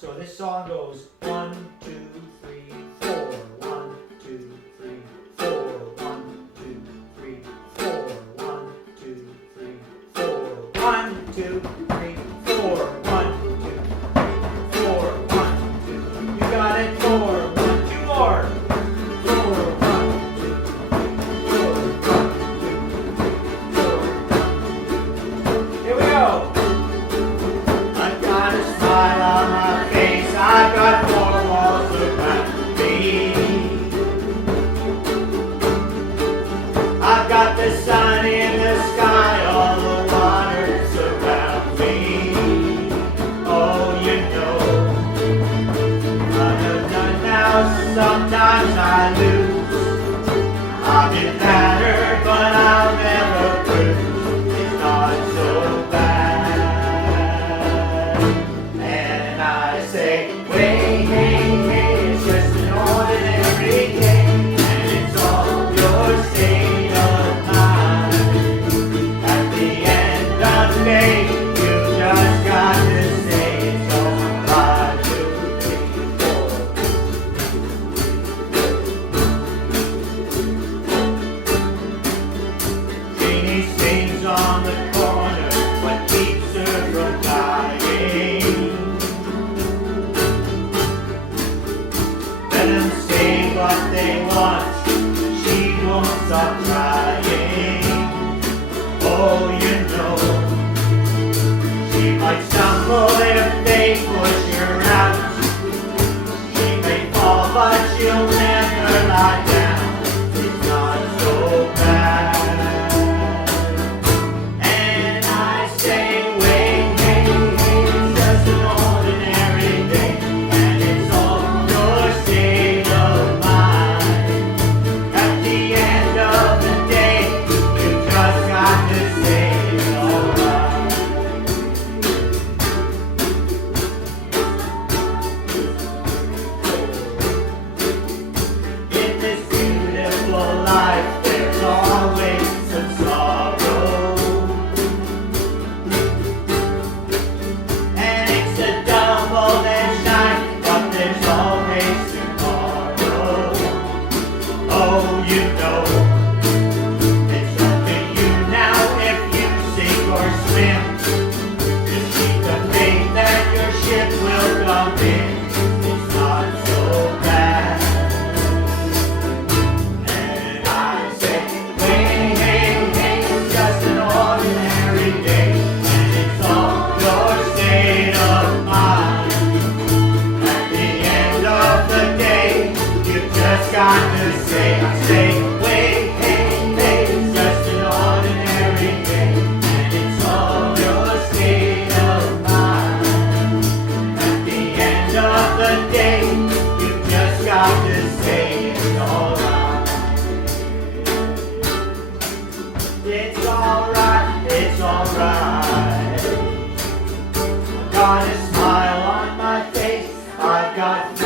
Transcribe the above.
So this song goes 1, 2, 3, 4. 1, 2, 3, 4. 1, 2, 3, 4. 1, 2, 3, 4. 1, 2, 3, 4. 1, 2, 3, 4. 1, 2. You got it. 4. 1, 2 more. 4. 1, 2, 3, 4. 1, 2, 3, 4. Here we go. I've got a smile on my face. I've got four walls around me. I've got the sun in the sky, all the waters around me. Oh, you know, I've done now, sometimes I lose. I've been battered, but I'll never bruise. It's not so bad. And I say, wait, hey, hey, it's just an ordinary day. And it's all your state of mind. At the end of the day, you just got to say it's alright. 2, 3, 4. Jeannie sings on the corner, what keeps her from dying? Let them say what they want, she won't stop trying. Oh, you know, she might stumble if they push her out. She may fall, but she'll never lie down. It's not so bad. And I say, wait, hey, hey, it's just an ordinary day. And it's all your state of mind. At the end of the day, you just got to say it's alright. In this beautiful life, there's always some sorrow. And it's a double-edged knife, but there's always tomorrow. Oh, you know, it's up to you now if you sink or swim. Just keep the faith that your ship will come in. It's not so bad. And I say, hey, hey, hey, it's just an ordinary day. And it's all your state of mind. At the end of the day, you just got to say, I say, wait, hey, hey, it's just an ordinary day. And it's all your state of mind. At the end of the day, you just got to say it's alright. It's alright, it's alright. I've got a smile on my face. I've got